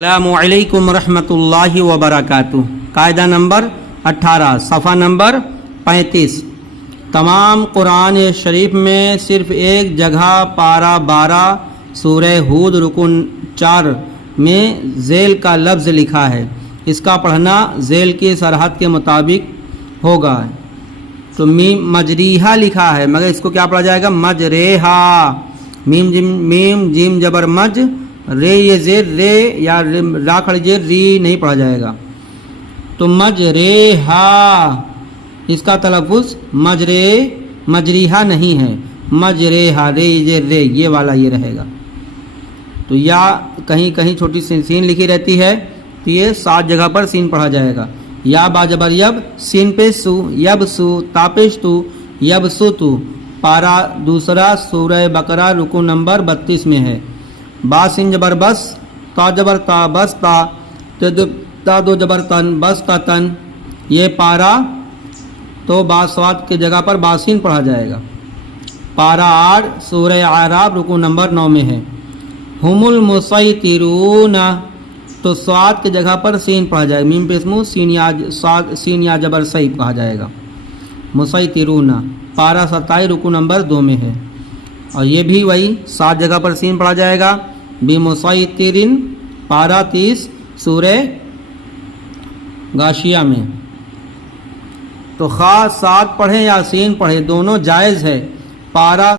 السلام علیکم ورحمۃ اللہ وبرکاتہ۔ قاعدہ نمبر 18 صفحہ نمبر 35۔ تمام قرآن شریف میں صرف ایک جگہ پارہ 12 سورہ ہود رکن 4 میں ذیل کا لفظ لکھا ہے، اس کا پڑھنا ذیل کی سرحد کے مطابق ہوگا۔ تو میم مجریحہ لکھا ہے مگر اس کو کیا پڑھا جائے گا؟ مجریحہ۔ میم جیم جبر مج، رے یہ زیر رے یا را کھڑی زیر ری نہیں پڑھا جائے گا۔ تو مجریحہ اس کا تلفظ مجریحہ نہیں ہے، مجریحہ رے زیر رے یہ والا یہ رہے گا۔ تو یا کہیں کہیں چھوٹی سی سین لکھی رہتی ہے تو یہ 7 جگہ پر سین پڑھا جائے گا۔ یا با جبر یب، سین پہ سو، یب سو، تاپش تو، یب سو تو۔ پارہ دوسرا سورہ بقرہ رکوع نمبر 32 میں ہے۔ با سین جبر بس، تا جبر تا بس تا، تا دو جبر تن بس کا تن۔ یہ پارہ تو با سواد کی جگہ پر باسین پڑھا جائے گا۔ پارہ 8 سورہ اعراف رکوع نمبر 9 میں ہے۔ ہم المسیطرون تو سواد کی جگہ پر سین پڑھا جائے گا، میم پہ اسمو سین یا جبر صحیح کہا جائے گا۔ مسیطرون پارہ 27 رکوع نمبر 2 میں ہے، اور یہ بھی وہی 7 جگہ پر سین پڑھا جائے گا۔ بمسیطرین پارہ 30 سورہ غاشیہ میں۔ تو خاص 7 پڑھیں یا سین پڑھیں دونوں جائز ہے۔ پارہ